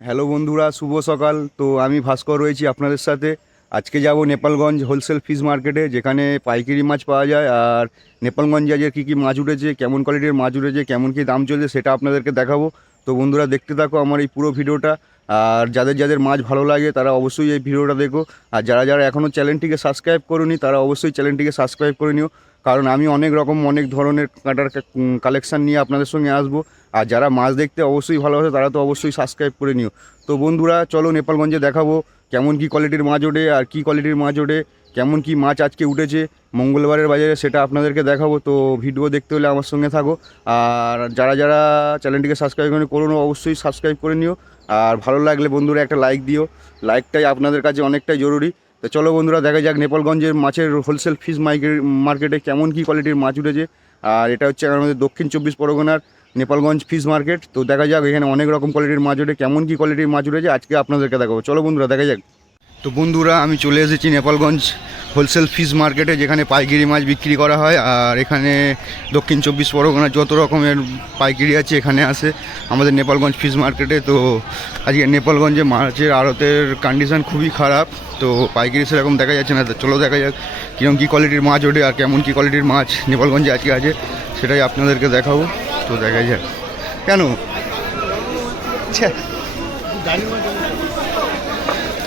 Hello বন্ধুরা, শুভ সকাল। তো আমি ভাস্কর রয়েছি আপনাদের সাথে। আজকে যাব নেপালগঞ্জ হোলসেল ফিশ মার্কেটে, যেখানে পাইকারি মাছ পাওয়া যায়। আর নেপালগঞ্জে আজকে কী কী মাছ উঠেছে, কেমন কোয়ালিটির মাছ উঠেছে, কেমন কী দাম চলছে, সেটা আপনাদেরকে দেখাবো। তো বন্ধুরা, দেখতে থাকো আমার এই পুরো ভিডিওটা। আর যাদের যাদের মাছ ভালো লাগে, তারা অবশ্যই এই ভিডিওটা দেখো। আর যারা যারা এখনও চ্যানেলটিকে সাবস্ক্রাইব করুনি, তারা অবশ্যই চ্যানেলটিকে সাবস্ক্রাইব করে নিও। কারণ আমি অনেক রকম, অনেক ধরনের কাটার কালেকশান নিয়ে আপনাদের সঙ্গে আসব। আর যারা মাছ দেখতে অবশ্যই ভালোবাসে, তারা তো অবশ্যই সাবস্ক্রাইব করে নিও। তো বন্ধুরা, চলো নেপালগঞ্জে দেখাবো কেমন কি কোয়ালিটির মাছ ওঠে আর কি কোয়ালিটির মাছ ওঠে, কেমন কি মাছ আজকে উঠেছে। মঙ্গলবারের বাজারে সেটা আপনাদেরকে দেখাবো, তো ভিডিও দেখতে হলে আমার সঙ্গে থাকো। আর যারা যারা চ্যানেলটিকে সাবস্ক্রাইব করে করুন, অবশ্যই সাবস্ক্রাইব করে নিও। আর ভালো লাগলে বন্ধুরা একটা লাইক দিও। লাইকটাই আপনাদের কাছে অনেকটাই জরুরি। তো চলো বন্ধুরা, দেখা যাক নেপালগঞ্জের মাছের হোলসেল ফিশ মার্কেটে কেমন কি কোয়ালিটির মাছ উঠেছে। আর এটা হচ্ছে আমাদের দক্ষিণ চব্বিশ পরগনার নেপালগঞ্জ ফিশ মার্কেট। তো দেখা যাক এখানে অনেক রকম কোয়ালিটির মাছ ওঠে। কেমন কী কোয়ালিটির মাছ উঠেছে আজকে আপনাদেরকে দেখাবো। চলো বন্ধুরা, দেখা যাক। তো বন্ধুরা, আমি চলে এসেছি নেপালগঞ্জ হোলসেল ফিশ মার্কেটে, যেখানে পাইকারি মাছ বিক্রি করা হয়। আর এখানে দক্ষিণ চব্বিশ পরগনার যত রকমের পাইকারি আছে এখানে আসে আমাদের নেপালগঞ্জ ফিশ মার্কেটে। তো আজকে নেপালগঞ্জে মাছের আড়তের কন্ডিশন খুবই খারাপ। তো পাইকারি সেরকম দেখা যাচ্ছে না। চলো দেখা যাক কীরকম কী কোয়ালিটির মাছ ওঠে আর কেমন কী কোয়ালিটির মাছ নেপালগঞ্জে আজকে আছে, সেটাই আপনাদেরকে দেখাবো। তো দেখা যাক কেন?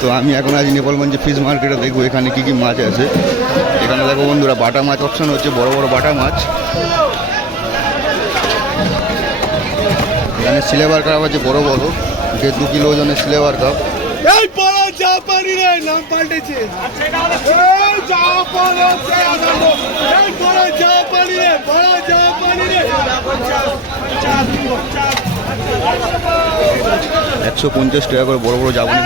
তো আমি এখন আজ নেপালগঞ্জে ফিশ মার্কেটে দেখব এখানে কী কী মাছ আছে। এখানে দেখো বন্ধুরা, বাটা মাছ অপশন হচ্ছে, বড় বড় বাটা মাছ। এখানে সিলেবার কাপ আছে, বড় বড়। দেড় দু কিলো ওজনের সিলেবার কাপ রে একশো পঞ্চাশ টাকা করে বড় বড় জাপানি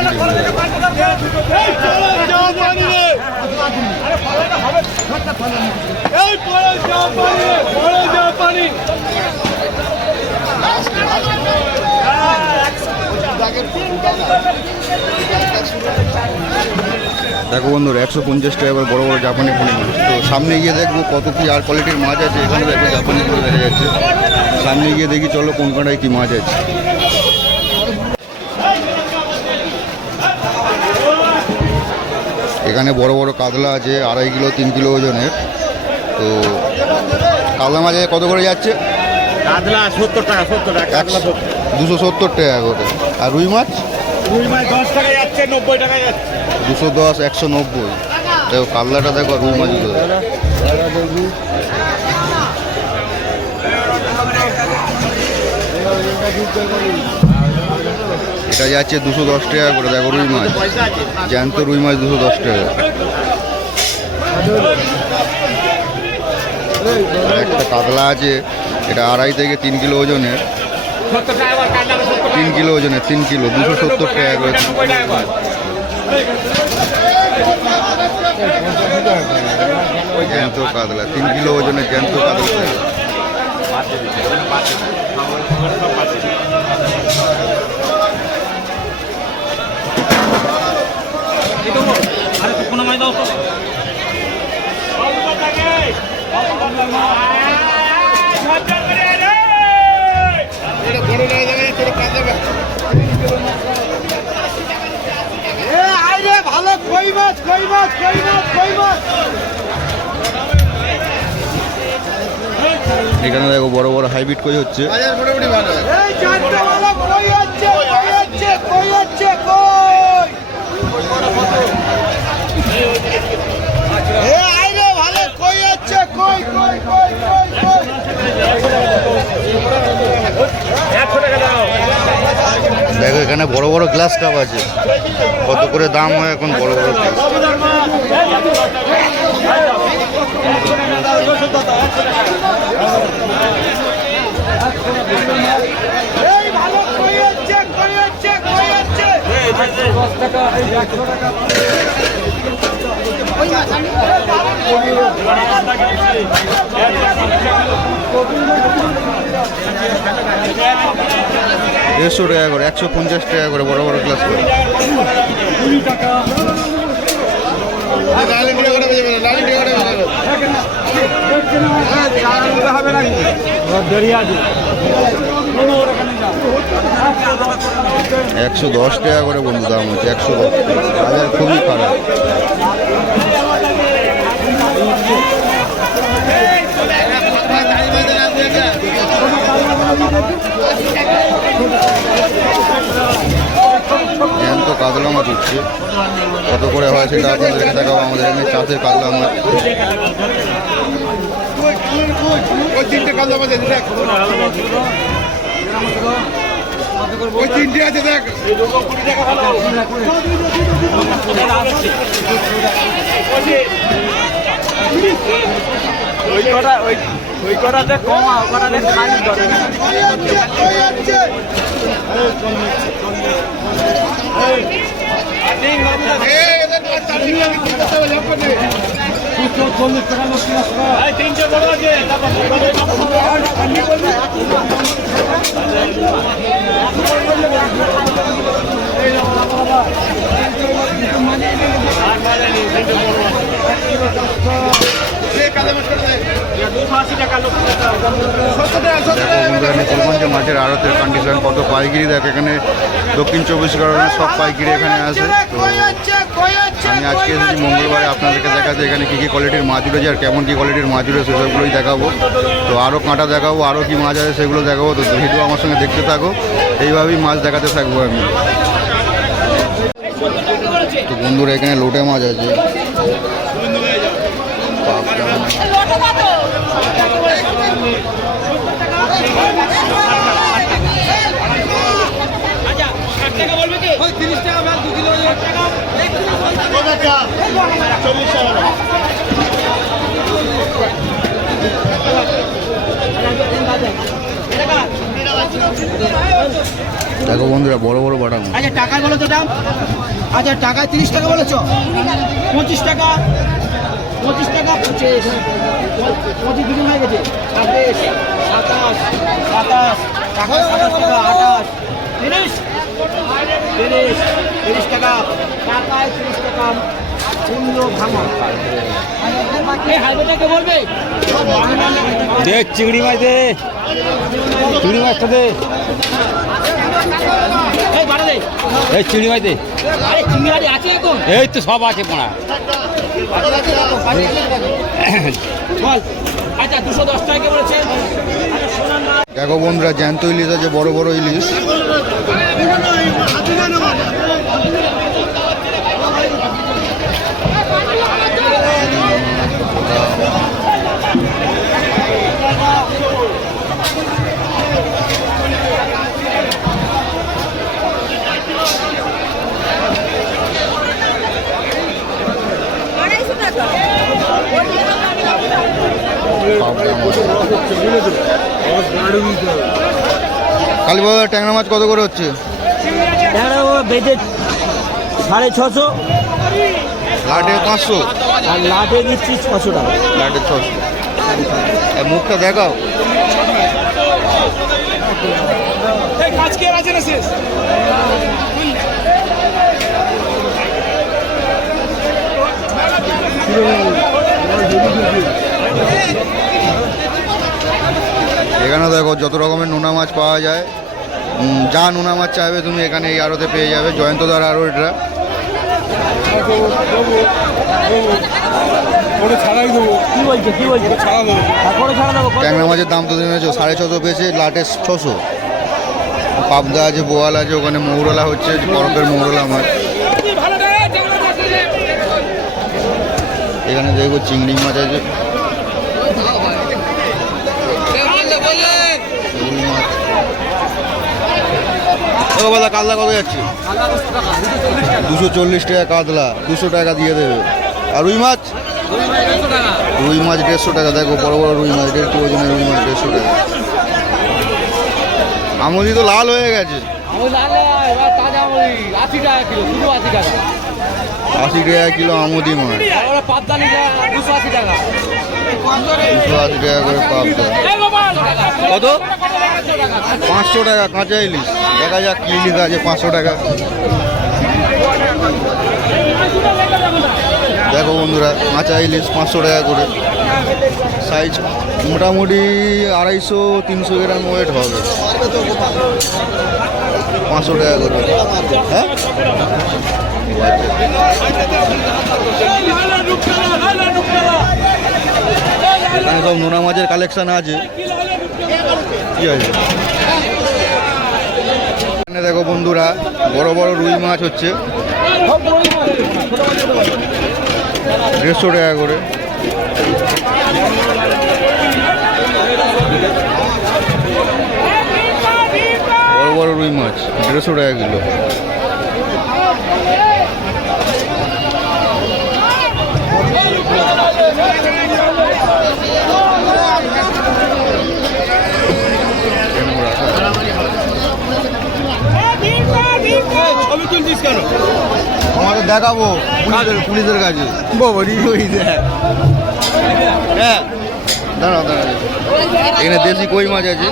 পুঁটি মাছ আছে। দেখো বন্ধুরা একশো পঞ্চাশ টাকা করে বড় বড় জাপানি পুঁটি মাছ তো সামনে গিয়ে দেখব কত কী আর কোয়ালিটির মাছ আছে এখানে দেখো জাপানি পুঁটি দেখা যাচ্ছে। সামনে গিয়ে দেখি চলো কোন কোনটায় কী মাছ আছে। এখানে বড় বড় কাতলা আছে আড়াই কিলো তিন কিলো ওজনের। তো কাতলা মাছ কত করে যাচ্ছে? কাতলা সত্তর টাকা সত্তর টাকা দুশো সত্তর টাকা করে। আর রুই মাছ? রুই মাছ দশ টাকা যাচ্ছে। দুশো দশ, একশো নব্বই। দেখো কাতলাটা দেখো রুই দেখো। এটা যাচ্ছে দুশো দশ টাকা করে, দেখো রুই মাছ। জ্যান্ত রুই মাছ দুশো দশ টাকা। একটা কাতলা আছে, এটা আড়াই থেকে তিন কিলো ওজনের। তিন কিলো ওজনের তিন কিলো দুশো সত্তর টাকা করে জ্যান্ত কাতলা তিন কিলো ওজনের জ্যান্ত কাতলা আরে ভালো কই মাছ কই মাছ কই মাছ কই মাছ। এখানে দেখো বড় বড় হাইব্রিড কই হচ্ছে। বাজার মোটামুটি ভালো। কই হচ্ছে কই হচ্ছে কই হচ্ছে কই এ আইরে ভালো কই হচ্ছে কই কই কই কই কই একশো টাকা দাও দেখো, এখানে বড় বড় গ্লাস কাপ আছে। কত করে দাম হয় এখন বড় বড় গ্লাস? দেড়শো টাকা করে, একশো পঞ্চাশ টাকা করে বড় বড় গ্লাস করে। একশো দশ টাকা করে বন্ধু দাম হচ্ছে, একশো দশ বাজার খুবই খারাপ। জ্যান্ত কাতলা মাছ উঠছে। কত করে হয় সেটা আপনাদেরকে দেখাবো। আমাদের এখানে চাষের কাতলা মাছ। ওই তিনটে কালো মাছ দেখ। ওই তিনটে আছে, দেখ। ওই কটা ওই ওই কটাতে কমা ও কটাতে খালি ঝাপা নেই বড় আছে। বন্ধুরা মাছের আড়তের কন্ডিশন কত পাইকারি দেখ এখানে দক্ষিণ চব্বিশ পরগনার সব পাইকারি এখানে আসে তো আমি আজকে এসেছি মঙ্গলবারে আপনাদেরকে দেখাতে এখানে কী কী কোয়ালিটির মাছ উঠেছে আর কেমন কী কোয়ালিটির মাছ উঠেছে সেসবগুলোই দেখাবো। তো আরও কাঁটা দেখাবো আরও কী মাছ আছে সেগুলো দেখাবো। তো ভিডিও আমার সঙ্গে দেখতে থাকো এইভাবেই মাছ দেখাতে থাকব আমি। তো বন্ধুরা এখানে লোটে মাছ আছে। দেখো বন্ধুরা, বড় বড় বাটা আচ্ছা টাকা বলো তো দাম। আচ্ছা টাকা তিরিশ টাকা বলেছ? পঁচিশ টাকা। পঁচিশ টাকা পঁচিশ পঁচিশ দুদিন হয়ে গেছে। ছাব্বিশ সাতাশ সাতাশ টাকা সাতাশ টাকা আঠাশ তিরিশ তিরিশ তিরিশ টাকা টাকায় তিরিশ টাকা বলবে? চিংড়ি মাছ দে। চিংড়ি মাছটা দে। এই এই চিংড়ি তো সব আছে পোড়া। বল। আচ্ছা আচ্ছা সোনার না। দেখো বন্ধুরা জ্যান্ত ইলিশ আছে বড় বড় ইলিশ। মাছ। ট্যাংরা মাছ কত করে হচ্ছে? ট্যাংরা সাড়ে ছশো। লাটে পাঁচশো? আর লাভে দিচ্ছি ছশো টাকা। লাটে ছশো। মুখটা দেখাও। শেষ এখানে দেখো যত রকমের নোনা মাছ পাওয়া যায়। যা নোনা মাছ চাইবে তুমি এখানে এই আড়তে পেয়ে যাবে। জয়ন্ত জয়ন্তদার আরও এটা? ট্যাংরা মাছের দাম তো জেনেছো সাড়ে ছশো পেয়েছে লাটে ছশো। পাবদা আছে বোয়াল আছে ওখানে মৌরলা হচ্ছে বরফের মৌরলা মাছ। এখানে দেখব চিংড়ি মাছ আছে। ও কাতলা কত যাচ্ছে? দুশো চল্লিশ টাকা কাতলা, দুশো টাকা দিয়ে দেবে। আর রুই মাছ? রুই মাছ দেড়শো টাকা, দেখো বড় বড় রুই মাছ, দেড় কেজি ওজনের রুই মাছ দেড়শো টাকা। আমদি তো লাল হয়ে গেছে। আশি টাকা কিলো, শুধু আশি টাকা। আশি টাকা কিলো আমদি মাছ। দুশো আশি টাকা। দুশো আশি টাকা করে পাবদা। কত? পাঁচশো টাকা কাঁচা ইলিশ। দেখা যাক কি ইলিশ আছে পাঁচশো টাকা। দেখো বন্ধুরা কাঁচা ইলিশ পাঁচশো টাকা করে। সাইজ মোটামুটি আড়াইশো তিনশো গ্রাম ওয়েট হবে। পাঁচশো টাকা করে। হ্যাঁ? এখানে সব নোনা মাছের কালেকশন আছে। কি আছে? এখানে দেখো বন্ধুরা, বড় বড় রুই মাছ হচ্ছে। দেড়শো টাকা করে। বড় বড় রুই মাছ, দেড়শো টাকা কিলো। আমাদের দেখাবো পুলিশের পুলিশের কাছে। বাবারি ওই হ্যাঁ দাঁড়াও দাঁড়াও। এখানে দেশি কই মাছ আছে?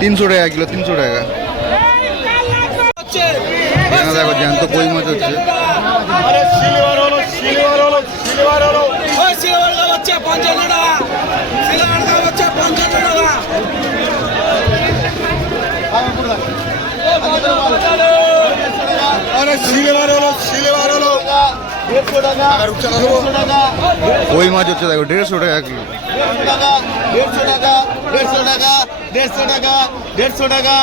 তিনশো টাকা কিলো তিনশো টাকা। এখানে দেখো জ্যান্ত কই মাছ হচ্ছে। সিলভার ওই হচ্ছে পঞ্চান্ন টাকা সিলভার হচ্ছে পঞ্চান্ন টাকা কই মাছ হচ্ছে দেখো দেড়শো টাকা কিলো দেড়শো টাকা দেড়শো টাকা দেড়শো টাকা দেড়শো টাকা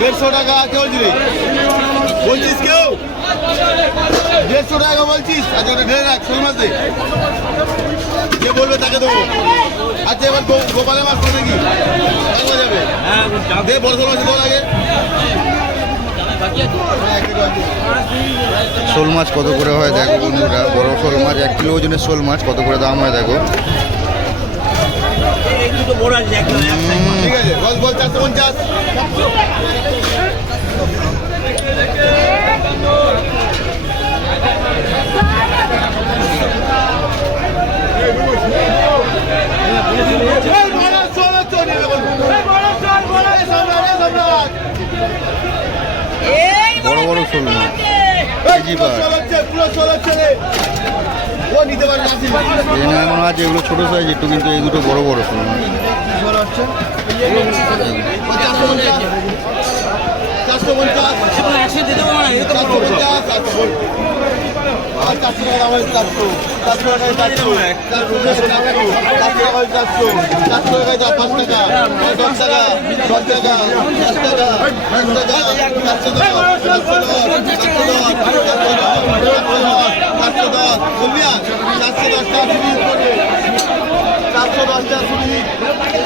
দেড়শো টাকা কেউ বলছিস কেউ দেড়শো টাকা বলছিস? আচ্ছা ওটা ঢেলে রাখ শোল মাছ দে। যে বলবে তাকে দেবো? আচ্ছা এবার গোপালের মাছ করে কি একবার যাবে? দে বড় শোল মাছ দেওয়ার আগে। শোল মাছ কত করে হয় দেখো বন্ধুরা? বড় শোল মাছ এক কিলো ওজনের শোল মাছ কত করে দাম হয় দেখো? ঠিক আছে বল বল চারশো পঞ্চাশ। বড় বড় শোল মাছ এমন আছে এগুলো ছোটো সাইজ একটু কিন্তু এই দুটো বড় বড় শোল মাছ চারশো পঞ্চাশ একশো দিতে পারব না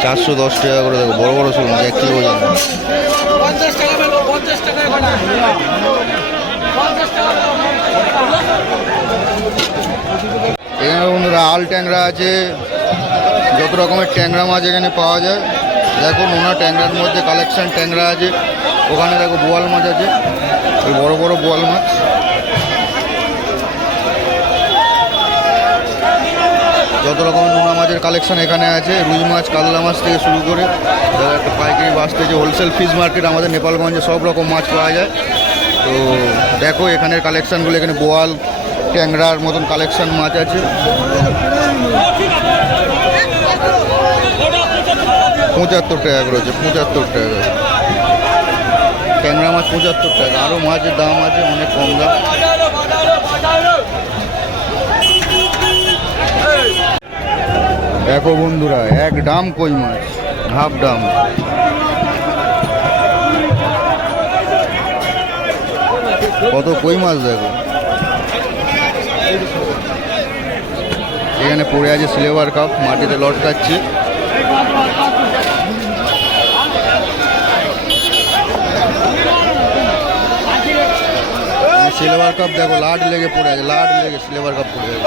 চারশো দশ টাকা করে দেখো বড় বড় শোল মাছ এক কিলো পঞ্চাশ টাকা পঞ্চাশ টাকা এখানে বন্ধুরা, আল ট্যাংরা আছে। যত রকমের ট্যাংরা মাছ এখানে পাওয়া যায়। দেখো, নোনা ট্যাংরার মধ্যে কালেকশন ট্যাংরা আছে। ওখানে দেখো বোয়াল মাছ আছে। ওই বড় বড় বোয়াল মাছ। যত রকমের নোনা মাছের কালেকশন এখানে আছে। রুই মাছ, কাতলা মাছ থেকে শুরু করে একটা পাইকারি বাস থেকে হোলসেল ফিশ মার্কেট আমাদের নেপালগঞ্জে সব রকম মাছ পাওয়া যায়। তো দেখো এখানের কালেকশনগুলো এখানে বোয়াল, ট্যাংরার মতন কালেকশন মাছ আছে। পঁচাত্তর টাকা হচ্ছে, পঁচাত্তর টাকা ট্যাংরা মাছ পঁচাত্তর টাকা আরও মাছের দাম আছে, অনেক কম দাম। দেখো বন্ধুরা, এক ডাম কই মাছ হাফ ডাম কত কই মাছ দেখো? এখানে পড়ে আছে সিলভার কাপ মাটিতে লটকাচ্ছে সিলভার কাপ দেখো, লাট লেগে পড়ে আছে, লাট লেগে সিলভার কাপ পড়ে আছে।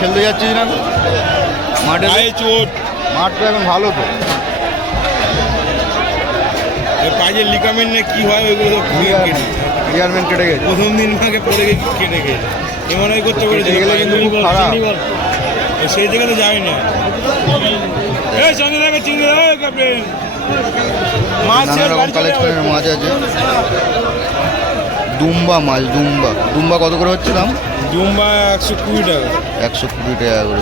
খেলতে যাচ্ছিস না? মাঠে চোট। মাঠ তো এখন ভালো তো। পায়ের লিগামেন্ট না কি হয় ওইগুলো কেটে গেছে। প্রথম দিন পড়ে কেটে গেছে। করতে পেরেছে কেটে গেলে কিন্তু খুব খারাপ। সেই জায়গায় তো যাই না। এই সঙ্গে দেখো চিংড়ি দেখো ক্যাপ্টেন মাছের নানা রকম কালেকশনের মাছ আছে। দুম্বা মাছ দুম্বা। দুম্বা কত করে হচ্ছে দাম? জুম্বা একশো কুড়ি টাকা। একশো কুড়ি টাকা করে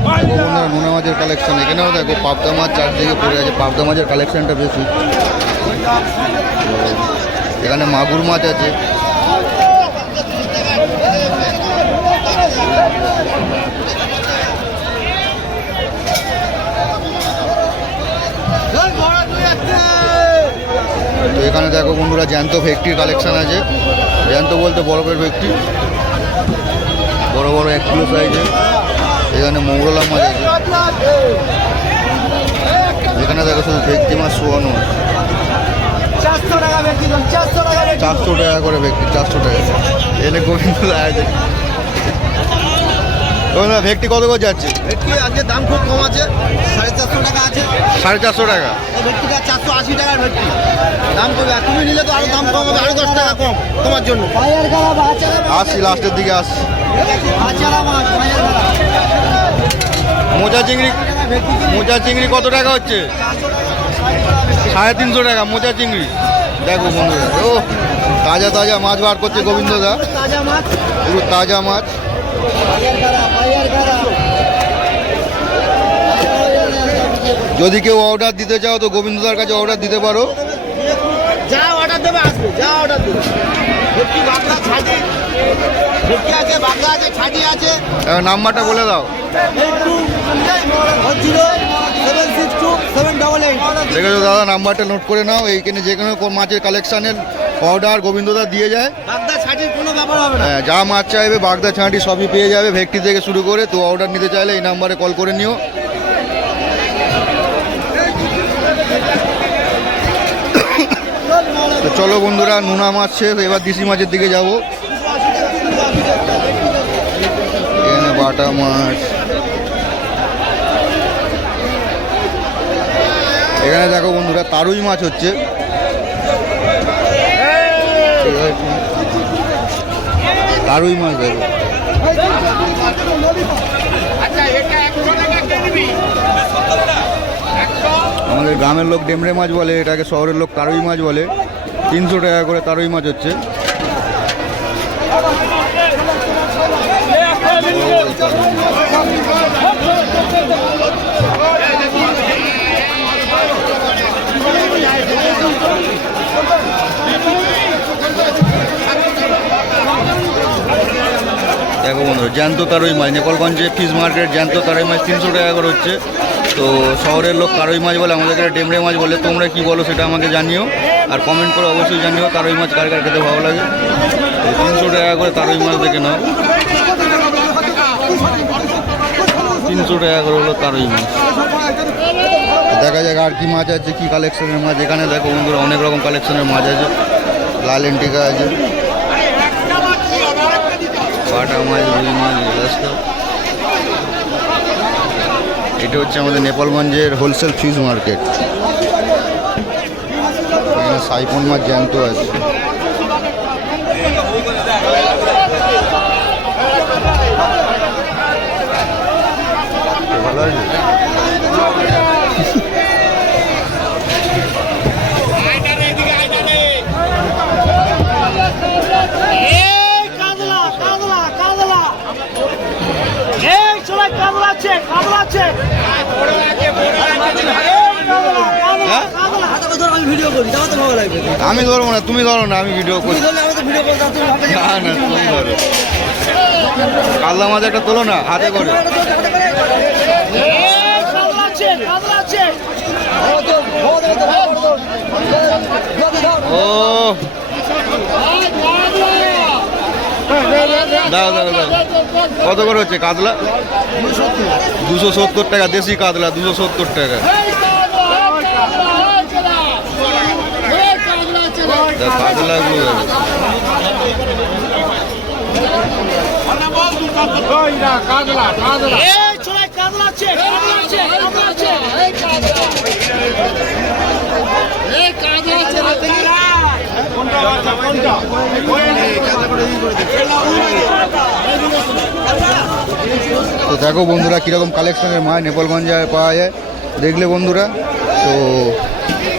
বন্ধুরা নোনা মাছের কালেকশন এখানেও দেখো পাবদা মাছ চারদিকে পড়ে আছে। পাবদা মাছের কালেকশনটা বেশি। এখানে মাগুর মাছ আছে। তো এখানে দেখো বন্ধুরা জ্যান্ত ভেকটির কালেকশন আছে। জ্যান্ত বলতে বরফের ভেকটি বড় বড় এক কিলো সাইজের এখানে মৌরলা মাছ আছে। এখানে দেখো শুধু ভেকটি মাছ শোয়ানো চারশো টাকা করে ভেকটি চারশো টাকা। এনে গোবিন্দলা আছে গোবিন্দা ভেকটি কত করে যাচ্ছে? ভেটকি আজকে দাম খুব কম আছে সাড়ে চারশো টাকা আছে। সাড়ে চারশো টাকা। ভেটকিটা চারশো আশি টাকার ভেটকি। দাম কমে তুমি নিলে তো আরও দাম কম হবে আরও দশ টাকা কম তোমার জন্য। আসছি লাস্টের দিকে আসছি। মোজা চিংড়ি মোজা চিংড়ি কত টাকা হচ্ছে? সাড়ে তিনশো টাকা মোজা চিংড়ি। দেখো বন্ধুরা ও তাজা তাজা মাছ বার করছে গোবিন্দদা তাজা মাছ। পুরো তাজা মাছ। যদি কেউ অর্ডার দিতে চাও তো গোবিন্দদার কাছে অর্ডার দিতে পারো। যা অর্ডার দেবে আসবে যা অর্ডার দেবে। নাম্বারটা বলে দাও। দেখেছ দাদা নাম্বারটা নোট করে নাও। এইখানে যে কোনো মাছের কালেকশানের অর্ডার গোবিন্দদা দিয়ে যায়। হ্যাঁ, যা মাছ চাইবে বাগদা ছাঁটি সবই পেয়ে যাবে ভেকটি থেকে শুরু করে তো অর্ডার নিতে চাইলে এই নাম্বারে কল করে নিও। তো চলো বন্ধুরা নোনা মাছ শেষ এবার দিশি মাছের দিকে যাব। এখানে বাটা মাছ। এখানে দেখো বন্ধুরা তারুই মাছ হচ্ছে। তারুই মাছ আমাদের গ্রামের লোক ডেমরে মাছ বলে, এটাকে শহরের লোক কারুই মাছ বলে। তিনশো টাকা করে কারুই মাছ হচ্ছে। দেখো বন্ধু জ্যান্ত তারই মাছ নেপালগঞ্জে ফিশ মার্কেট, জ্যান্ত তারই মাছ তিনশো টাকা করে হচ্ছে। তো শহরের লোক তারই মাছ বলে, আমাদের এখানে ডেমরে মাছ বলে। তোমরা কি বলো সেটা আমাকে জানিও। আর কমেন্ট করে অবশ্যই জানিও তারই মাছ কার কার খেতে ভালো লাগে। তিনশো টাকা করে তারই মাছ দেখে নাও। তিনশো টাকা করে হলো তারই মাছ। দেখা যাক আর কি মাছ আছে, কি কালেকশনের মাছ। এখানে দেখো বন্ধুরা, অনেক রকম কালেকশনের মাছ আছে। লাল এন্টিকা আছে। বাটা মাছ রুই মাছ এটা হচ্ছে আমাদের নেপালগঞ্জের হোলসেল ফিশ মার্কেট। এখানে সাইফন মাছ জ্যান্ত আছে। ভিডিও করি তাও তো ভালো লাগবে। আমি ধরবো না তুমি ধরো না আমি ভিডিও আমি তো ভিডিও করতাম না না তুমি ধরো। কাল্লা মাছ একটা তোলো না হাতে করে। ও। দাও দাও দাও। কত করে হচ্ছে কাতলা? দুশো সত্তর টাকা দেশি কাতলা দুশো সত্তর টাকা। তা দেখো। আছে আছে এই তো বন্ধুরা কীরকম কালেকশনের মাছ নেপালগঞ্জে পাওয়া যায়। দেখলে বন্ধুরা তো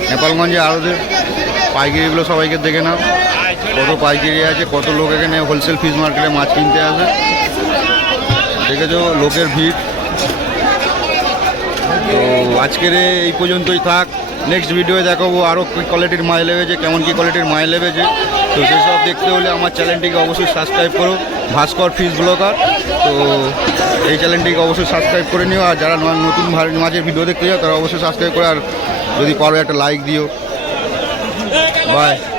নেপালগঞ্জে আরও পাইকারিগুলো সবাইকে দেখে নাও। কত পাইকারি আছে, কত লোক এখানে হোলসেল ফিশ মার্কেটে মাছ কিনতে আসে। দেখেছ, লোকের ভিড়। তো আজকের এই পর্যন্তই থাক। নেক্সট ভিডিওয়ে দেখাবো আরও কী কোয়ালিটির মাছ লেগেছে, কেমন কী কোয়ালিটির মাছ লেগেছে। তো সেসব দেখতে হলে আমার চ্যানেলটিকে অবশ্যই সাবস্ক্রাইব করো, ভাস্কর ফিশ ব্লগার তো এই চ্যানেলটিকে অবশ্যই সাবস্ক্রাইব করে নিও। আর যারা নতুন মাছের ভিডিও দেখতে যাও তারা অবশ্যই সাবস্ক্রাইব করে। আর যদি পারো একটা লাইক দিও। Bye.